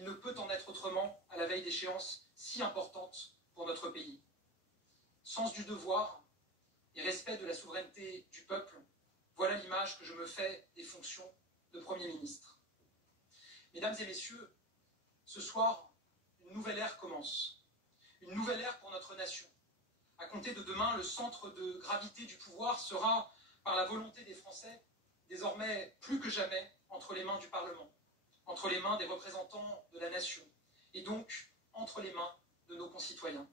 Il ne peut en être autrement à la veille d'échéances si importantes pour notre pays. Sens du devoir et respect de la souveraineté du peuple, voilà l'image que je me fais des fonctions de Premier ministre. Mesdames et messieurs, ce soir, une nouvelle ère commence. Une nouvelle ère pour notre nation. À compter de demain, le centre de gravité du pouvoir sera, par la volonté des Français, désormais plus que jamais entre les mains du Parlement, entre les mains des représentants de la nation, et donc entre les mains de nos concitoyens.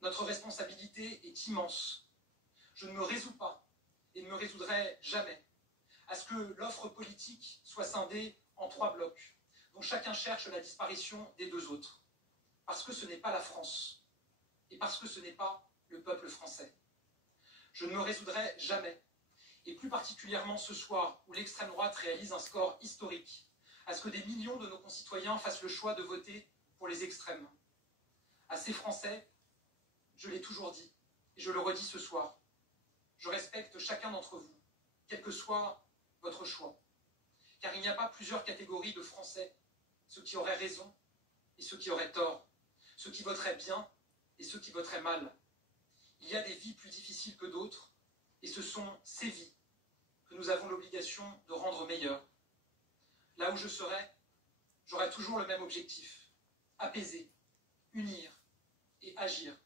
Notre responsabilité est immense. Je ne me résous pas, et ne me résoudrai jamais, à ce que l'offre politique soit scindée en 3 blocs, dont chacun cherche la disparition des 2 autres. Parce que ce n'est pas la France, et parce que ce n'est pas le peuple français. Je ne me résoudrai jamais, et plus particulièrement ce soir où l'extrême droite réalise un score historique, à ce que des millions de nos concitoyens fassent le choix de voter pour les extrêmes. À ces Français, je l'ai toujours dit, et je le redis ce soir, je respecte chacun d'entre vous, quel que soit votre choix. Car il n'y a pas plusieurs catégories de Français, ceux qui auraient raison et ceux qui auraient tort, ceux qui voteraient bien et ceux qui voteraient mal. Il y a des vies plus difficiles que d'autres, et ce sont ces vies que nous avons l'obligation de rendre meilleures. Là où je serai, j'aurai toujours le même objectif, apaiser, unir et agir.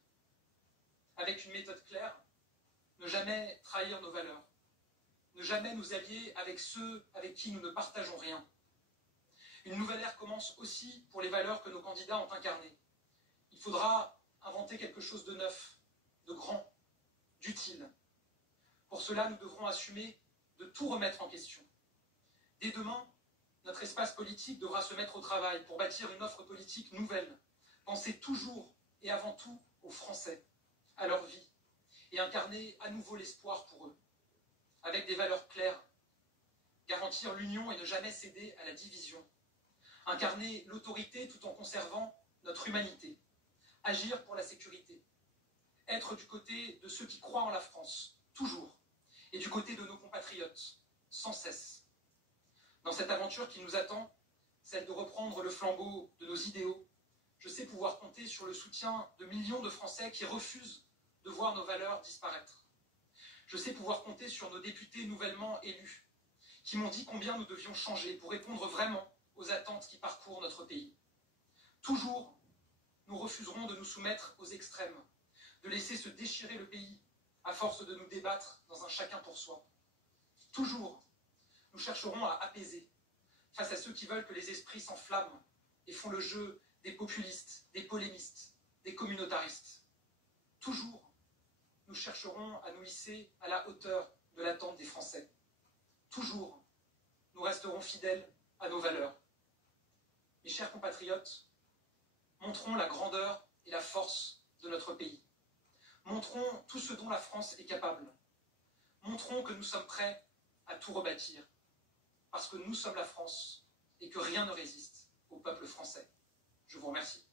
Avec une méthode claire, ne jamais trahir nos valeurs, ne jamais nous allier avec ceux avec qui nous ne partageons rien. Une nouvelle ère commence aussi pour les valeurs que nos candidats ont incarnées. Il faudra inventer quelque chose de neuf, de grand, d'utile. Pour cela, nous devrons assumer de tout remettre en question. Dès demain, notre espace politique devra se mettre au travail pour bâtir une offre politique nouvelle, penser toujours et avant tout aux Français, à leur vie, et incarner à nouveau l'espoir pour eux, avec des valeurs claires, garantir l'union et ne jamais céder à la division, incarner l'autorité tout en conservant notre humanité, agir pour la sécurité, être du côté de ceux qui croient en la France, toujours, et du côté de nos compatriotes, sans cesse. Dans cette aventure qui nous attend, celle de reprendre le flambeau de nos idéaux, je sais pouvoir compter sur le soutien de millions de Français qui refusent de voir nos valeurs disparaître. Je sais pouvoir compter sur nos députés nouvellement élus, qui m'ont dit combien nous devions changer pour répondre vraiment aux attentes qui parcourent notre pays. Toujours, nous refuserons de nous soumettre aux extrêmes, de laisser se déchirer le pays à force de nous débattre dans un chacun pour soi. Toujours, nous chercherons à apaiser face à ceux qui veulent que les esprits s'enflamment et font le jeu des populistes, des polémistes, des communautaristes. Toujours, nous chercherons à nous hisser à la hauteur de l'attente des Français. Toujours, nous resterons fidèles à nos valeurs. Mes chers compatriotes, montrons la grandeur et la force de notre pays. Montrons tout ce dont la France est capable. Montrons que nous sommes prêts à tout rebâtir, parce que nous sommes la France et que rien ne résiste au peuple français. Je vous remercie.